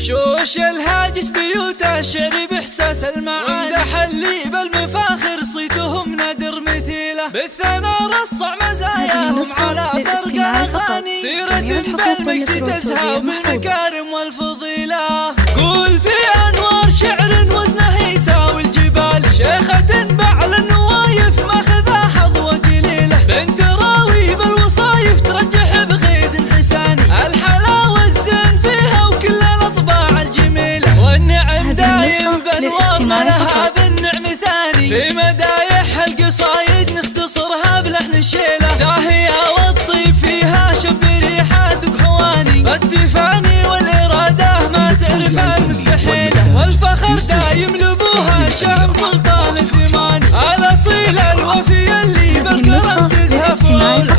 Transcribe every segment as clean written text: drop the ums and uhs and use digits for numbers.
شوش الهاجس بيوته شعر بإحساس المعاني، امدح اللي بالمفاخر صيتهم نادر مثيله، بالثنى رصع مزاياهم على طرق الأغاني، سيرة بالمجد تزهى بالمكارم والفضيلة. قول في أنوار شعر وزنه يساوي الجبال، شيخة بعل النوايف ماخذها حظوة جليلة، بنت راوي بالوصايف ترجح بغيد حساني، الحلاوة الزين فيها وكل الأطباع الجميلة، والنعم دايم بأنوار ما لها بالنعم ثاني، في مدايح القصايد نختصرها بلحن الشيلة، زاهية والطيب فيها شب ريحاتك حواني، التفاني والإرادة ما تعرف المستحيلة، والفخر دايم لبوها شهم سلطان الزمان، الأصيل الوفي اللي بالكرم تزهف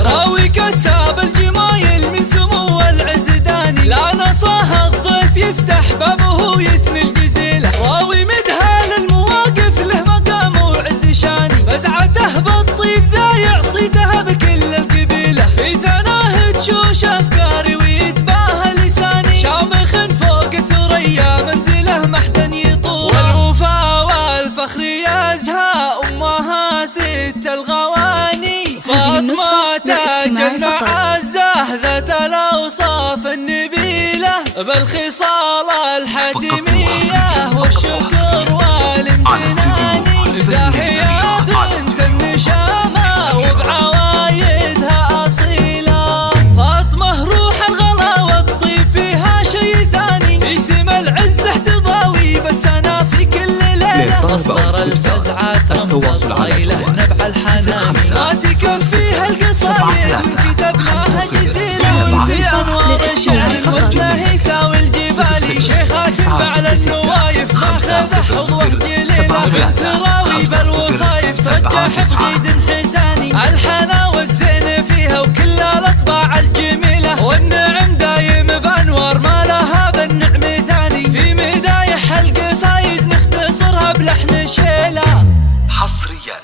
راوي كساب الجمايل من سمو العز داني، لا نصاها الضيف يفتح بابه ويثني الجزيلة، راوي مدها للمواقف له مقام وعز شاني، فزعته بالطيب ذا يعصيتها بكل القبيلة، في ثناه تشوش أفكاري ويتباهى لساني، شامخ فوق الثريا منزله محدا يطول، والوفا والفخر يزهى أمها ست الغواني، فاطمة تاج المعزة ذات الأوصاف النبيلة، بالخصال الحاتمية والشكر والامتنان، زاهية بنت النشامة وبعوايدها أصيلة، فاطمة روح الغلا والطيب فيها شي ثاني، في سما العزة تضاوي بس أنا في كل ليلة، مصدر الفزعة رمز الطيلة نبع الحنان، ما تكفيها القصايد وكتبناها جزيلة، في أنوار شعر وزنه يساوي الجبال، شيخات بعل النوايف ماخذة حظوة جليلة، بنت راوي بالوصايف ترجح بغيد حساني، الحلاوة الزين فيها وكل الأطباع الجميلة، والنعم دايم بأنوار ما لها بالنعم ثاني، في مدايح القصايد نختصرها بلحن شيلة. حصريا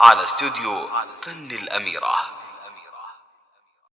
على استوديو فن الأميرة.